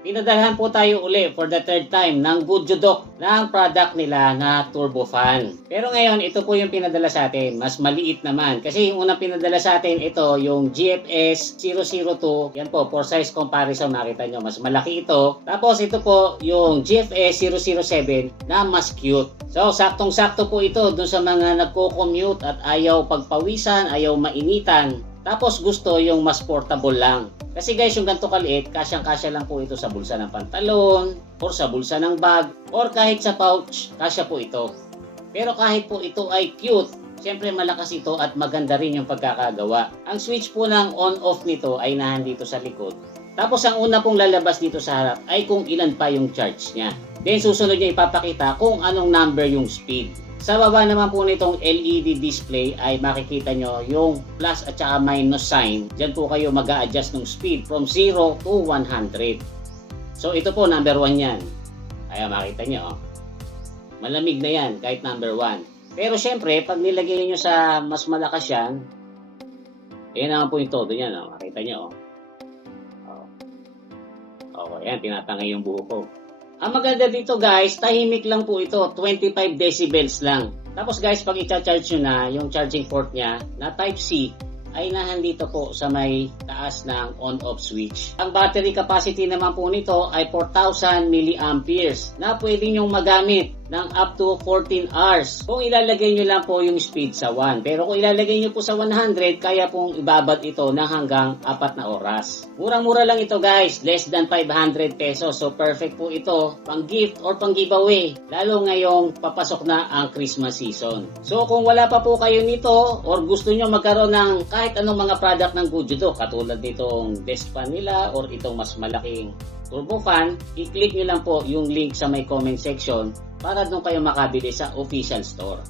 pinadalhan po tayo uli for the third time ng Goodjudok ng product nila na turbofan. Pero ngayon, ito po yung pinadala sa atin. Mas maliit naman. Kasi yung unang pinadala sa atin, ito yung GFS 002. Yan po, for size comparison, makita nyo. Mas malaki ito. Tapos ito po yung GFS 007 na mas cute. So, saktong-sakto po ito dun sa mga nagko-commute at ayaw pagpawisan, ayaw mainitan. Tapos gusto yung mas portable lang. Kasi guys, yung ganito kaliit, kasyang-kasya lang po ito sa bulsa ng pantalon, or sa bulsa ng bag, or kahit sa pouch, kasya po ito. Pero kahit po ito ay cute, siyempre malakas ito at maganda rin yung pagkakagawa. Ang switch po ng on-off nito ay nandito sa likod. Tapos ang una pong lalabas dito sa harap ay kung ilan pa yung charge niya. Then susunod niya ipapakita kung anong number yung speed. Sa baba naman po nitong LED display ay makikita nyo yung plus at saka minus sign. Diyan po kayo mag-a-adjust ng speed from 0 to 100. So ito po number 1 yan. Ayan, makita nyo. Malamig na yan kahit number 1. Pero syempre pag nilagay nyo sa mas malakas yan, ayan naman po yung todo yan. Makita nyo. Okay, yan, tinatangay yung buho ko. Ang maganda dito guys, tahimik lang po ito, 25 decibels lang. Tapos guys, pag i-charge nyo na, yung charging port niya na Type-C ay nahandito po sa may taas ng on-off switch. Ang battery capacity naman po nito ay 4,000 milliamperes na pwede nyong magamit ng up to 14 hours. Kung ilalagay nyo lang po yung speed sa 1. Pero kung ilalagay nyo po sa 100, kaya pong ibabad ito ng hanggang 4 na oras. Murang-mura lang ito guys, less than 500 pesos. So perfect po ito pang gift or pang giveaway. Lalo ngayong papasok na ang Christmas season. So kung wala pa po kayo nito or gusto nyo magkaroon ng kahit anong mga product ng Goodjudok, katulad nitong desk fan nila or itong mas malaking turbofan, i-click nyo lang po yung link sa may comment section para doon kayo makabili sa official store.